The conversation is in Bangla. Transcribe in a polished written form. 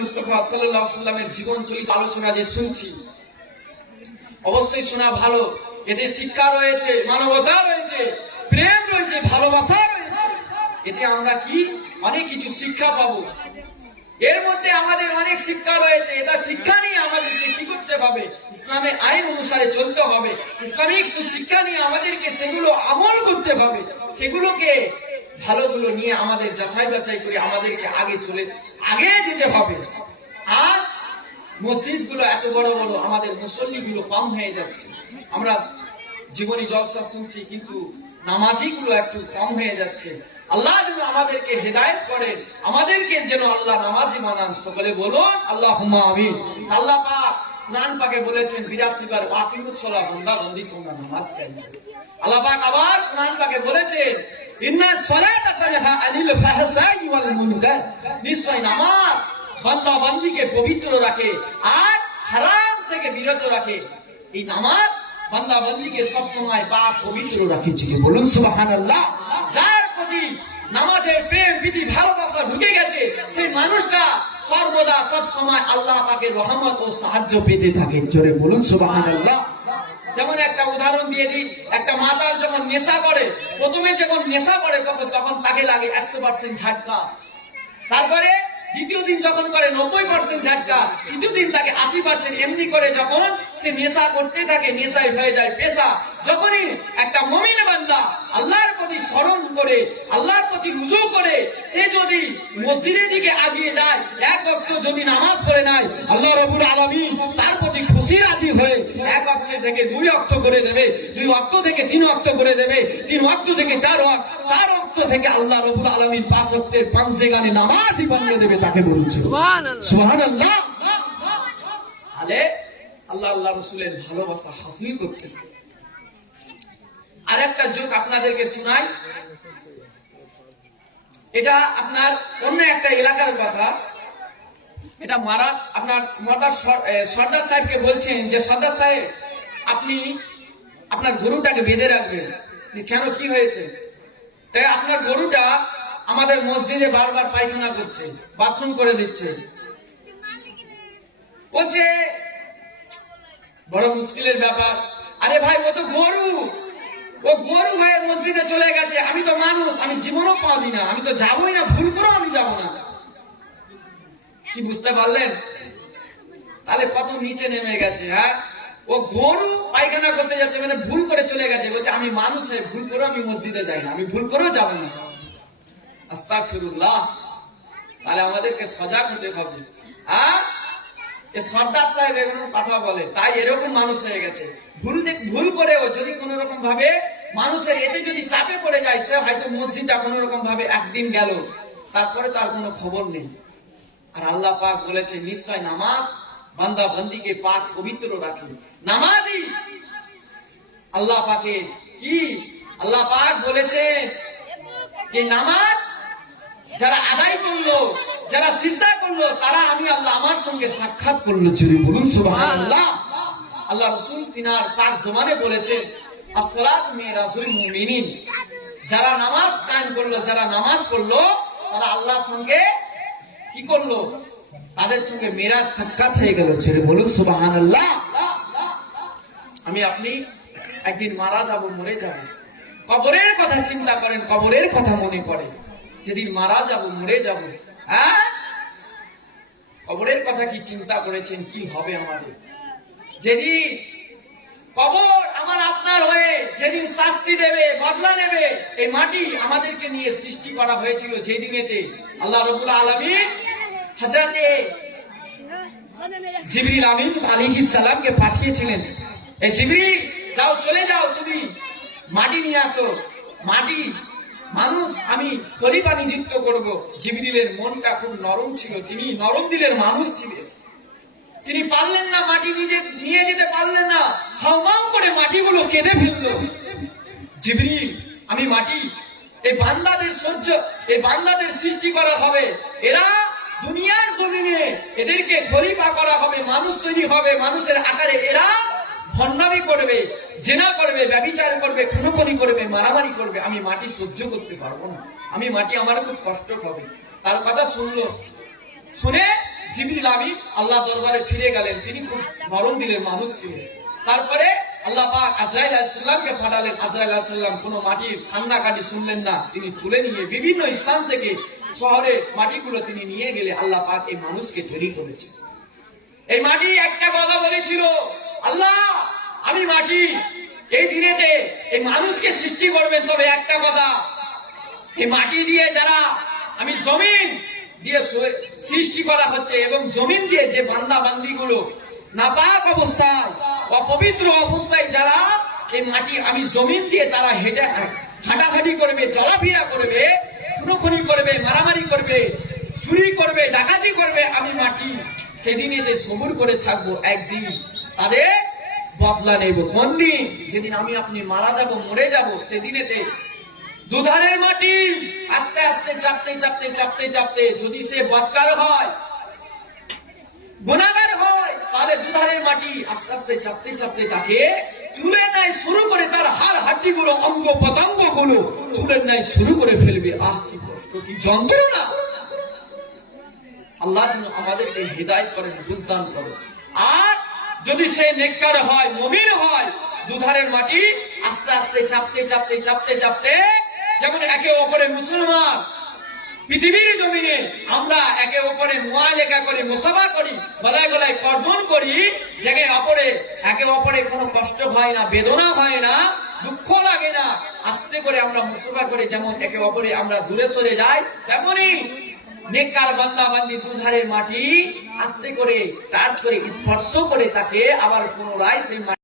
মুস্তাফা সাল্লাল্লাহু আলাইহি ওয়াসাল্লামের জীবন চরিত্র আলোচনা যে শুনছি, অবশ্যই শোনা ভালো। এতে শিক্ষা রয়েছে, মানবতা রয়েছে, প্রেম রয়েছে, ভালোবাসা রয়েছে। এতে আমরা কি অনেক কিছু শিক্ষা পাবো। এর মধ্যে আমাদের অনেক শিক্ষা রয়েছে। এটা শিক্ষা নিয়ে আমাদেরকে কি করতে হবে, ইসলামের আইন অনুসারে চলতে হবে। ইসলামিক সুশিক্ষা নিয়ে আমাদেরকে সেগুলো আমল করতে হবে। সেগুলোকে ভালোগুলো নিয়ে আমাদের যাচাই বাছাই করে আমাদেরকে আগে যেতে হবে। আর মসজিদ গুলো এত বড় বড়, আমাদের মুসল্লি গুলো কম হয়ে যাচ্ছে। আমরা জীবনী জলসা শুনছি, কিন্তু নামাজি গুলো একটু কম হয়ে যাচ্ছে। আল্লাহ যেন আমাদেরকে হেদায়েত করেন, আমাদেরকে যেন আল্লাহ নামাজি বানান। সকলে বলুন আল্লাহুম্মা আমিন। আল্লাহ পাক কুরআন পাকে বলেছেন 82 বার, ওয়াকিমুস সালাহ, বান্দা বান্দি তোমরা নামাজ কায়েম করো। আল্লাহ পাক আবার কুরআন পাকে বলেছেন ইন্নাস সালাতা তানহা আনিল ফাহশাই ওয়াল মুনকার, নিশ্চয় নামাজ বান্দা বান্দিকে পবিত্র রাখে আর হারাম থেকে বিরত রাখে। এই নামাজ বান্দা বান্দিকে সব সময় পাক পবিত্র রাখে। বলুন সুবহানাল্লাহ। যার প্রতি নামাজের প্রেম প্রীতি ভালোবাসা ঢুকে গেছে, সেই মানুষটা সর্বদা সব সময় আল্লাহ পাকের রহমত ও সাহায্য পেতে থাকে। জোরে বলুন সুবহানাল্লাহ। যেমন একটা উদাহরণ দিয়ে দিই, একটা মাতাল যখন নেশা করে, প্রথমে যখন নেশা করে তখন তাকে লাগে 100% ঝাটকা। তারপরে দ্বিতীয় দিন যখন করে 90% ঝাটকা, তৃতীয় দিন তাকে 80%। এমনি করে যখন সে নেশা করতে থাকে, নেশায় হয়ে যায় পেশা। যখনই একটা মুমিন বান্দা আল্লাহর প্রতি স্মরণ করে, আল্লাহর প্রতি রুজু করে, সে যদি মসজিদের দিকে আগিয়ে যায়, এক ওয়াক্ত যদি নামাজ পড়ে নাই, আল্লাহ রাব্বুল আলামিন তার প্রতি খুশি রাজি হয়ে 1 ওয়াক্ত থেকে 2 ওয়াক্ত করে দেবে, 2 ওয়াক্ত থেকে 3 ওয়াক্ত করে দেবে, 3 ওয়াক্ত থেকে 4 ওয়াক্ত, 4 ওয়াক্ত থেকে আল্লাহ রাব্বুল আলামিন 5 ওয়াক্তের 5 জায়গায় নামাজই বানিয়ে দেবে। তাকে বলছে সুবহানাল্লাহ। তাহলে আল্লাহ আল্লাহ রাসূলের ভালোবাসা হাসিল করতে হবে। আরেকটা যোগ আপনাদেরকে শোনাই। এটা আপনার অন্য একটা এলাকার কথা। এটা আপনার সর্দার সাহেবকে বলছেন যে সর্দার সাহেব, আপনি আপনার গরুটাকে বেঁধে রাখবেন। কেন, কি হয়েছে? তাই আপনার গরুটা আমাদের মসজিদে বারবার পায়খানা করছে, বাথরুম করে দিচ্ছে। বলছে বড় মুশকিলের ব্যাপার। আরে ভাই, ও তো গরু, ও গরু হয়ে মসজিদে চলে গেছে। আমি তো মানুষ, আমি জীবনও পাবি না, আমি তো যাবোই না, ভুল করেও আমি যাব না। কি বুঝতে পারলেন? তাহলে কত নিচে নেমে গেছে। হ্যাঁ, ও গরু পায়খানা করতে যাচ্ছে, মানে ভুল করে চলে গেছে। বলছে আমি মানুষ হয়ে ভুল করেও আমি মসজিদে যাই না, আমি ভুল করেও যাব না। আস্তাগফিরুল্লাহ। তাহলে আমাদেরকে সজাগ হতে হবে। হ্যাঁ, সর্দার সাহেব এরকম কথা বলে, তাই এরকম মানুষ হয়ে গেছে। ভুল করেও যদি কোন রকম ভাবে মানুষের এতে যদি চাপে পড়ে যায়, সে হয়তো মসজিদটা কোন রকম ভাবে একদিন গেল, তারপরে তার কোনো খবর নেই। আর আল্লাহ পাক বলেছে নিশ্চয় নামাজ বান্দা বান্দিকে পাক পবিত্র রাখে। নামাজি আল্লাহ পাকে কি আল্লাহ পাক বলেছে যে নামাজ যারা আদায় করলো, যারা সিজদা করলো, তারা আমি আল্লাহ আমার সঙ্গে সাক্ষাৎ করলো। যদি বলুন সুবহানাল্লাহ। আল্লাহ রাসূল তিনার পাক জবানে বলেছেন আসসালাতু মিরাজুল মুমিনিন। যারা নামাজ কায়েম করলো, যারা নামাজ পড়লো, তারা আল্লাহর সঙ্গে কি করলো, তাদের সঙ্গে মিরাজ সাক্ষাৎ হয়ে গেল। যদি বলুন সুবহানাল্লাহ। আমি আপনি একদিন মারা যাব, মরে যাব। কবরের কথা চিন্তা করেন, কবরের কথা মনে পড়ে। যেদিন মারা যাব, মরে যাব, হ্যাঁ, কবরের কথা কি চিন্তা করেছেন? কি হবে আমাদের যেদিন কবর আমার আপনার হয়ে যেদিন শাস্তি দেবে, বদলা নেবে। এই মাটি আমাদেরকে নিয়ে সৃষ্টি করা হয়েছিল যে দিনেতে আল্লাহ রাব্বুল আলামিন হযরতে জিবরিল আমিন আলাইহিস সালামকে পাঠিয়েছিলেন। এই জিবরিল, যাও, চলে যাও, তুমি মাটি নিয়ে আসো। মাটি মানুষ আমি খলিফা নিযুক্ত করব। জিবরিলের মনটা খুব নরম ছিল, তিনি নরম দিলের মানুষ ছিলেন। তিনি পারলেন না, মাটি নিয়ে যেতে পারলেন না। হাউমাউ করে মাটিগুলো কেঁদে ফেললো। জিবরিল, আমি মাটি, এই বান্দাদের সৃষ্টি করা হবে, এরা দুনিয়ার জমিনে এদেরকে খলিফা করা হবে, মানুষ তৈরি হবে, মানুষের আকারে এরা ভণ্ডামি করবে, জিনা করবে, ব্যভিচার করবে, খুনোখুনি করবে, মারামারি করবে। আমি মাটি সহ্য করতে পারবো না, আমি মাটি, আমার খুব কষ্ট হবে। তার কথা শুনলো। শুনে জিবরিল আমিন আল্লাহ দরবারে ফিরে গেলেন। তিনি খুব নরম দিলের মানুষ ছিলেন। তারপরে আল্লাহ পাক আজরাইল আলাইহিস সালামকে পাঠালেন। আজরাইল আলাইহিস সালাম কোনো মাটির কান্নাকাটি শুনলেন না, তিনি তুলে নিয়ে বিভিন্ন স্থান থেকে শহরে মাটিগুলো তিনি নিয়ে গেলে আল্লাহ পাক এই মানুষকে তৈরি করেছেন। এই মাটি একটা কথা বলেছিল, আল্লাহ আমি মাটি, এই দিনেতে এই মানুষকে সৃষ্টি করবেন, তবে একটা কথা, এই মাটি দিয়ে যারা আমি জমিন দিয়ে সৃষ্টি করা হচ্ছে এবং জমিন দিয়ে যে বান্দা বান্দি গুলো নাপাক অবস্থায় অপবিত্র অবস্থায় যারা এই মাটি আমি জমিন দিয়ে তারা হেঁটে হাঁটাহাঁটি করবে, চলাফেরা করবে, খুনোখুনি করবে, মারামারি করবে, চুরি করবে, ডাকাতি করবে, আমি মাটি সেদিন এতে সবুর করে থাকবো। একদিন তাদের বদলা নেব। কোন দিন? যেদিন আমি আপনি মারা যাব, মরে যাব, সেদিনেতে দুধারের মাটি আস্তে আস্তে চাপতে চাপতে চাপতে চাপতে যদি সে বদকার হয়, গুনাহগার হয়, তাহলে দুধারের মাটি আস্তে আস্তে চাপতে চাপতে তাকে চুলের ন্যায় শুরু করে তার হাড় হাড্ডি গুলো, অঙ্গ পতঙ্গ গুলো চুলের ন্যায় শুরু করে ফেলবে। আহ কি কষ্ট, কি যন্ত্রণা! আল্লাহ যেন আমাদেরকে হিদায়াত করেন, বুঝদান করেন। আর যদি সে নেককার হয়, মুমিন হয়, দুধারের মাটি আস্তে আস্তে চাপতে চাপতে চাপতে চাপতে, যেমন একে অপরে মুসলমান পৃথিবীর জমিনে আমরা একে অপরে মুআলেকা করি, মুসাফা করি, গলায় গলায় কর্দন করি, একে অপরে কোনো কষ্ট হয় না, বেদনা হয় না, দুঃখ লাগে না, আস্তে করে আমরা মুসাফা করে যেমন একে অপরে আমরা দূরে সরে যাই, তেমনি নেককার বান্দা বান্দি দুধারের মাটি আস্তে করে টাচ করে স্পর্শ করে তাকে আবার পুনরায় সেই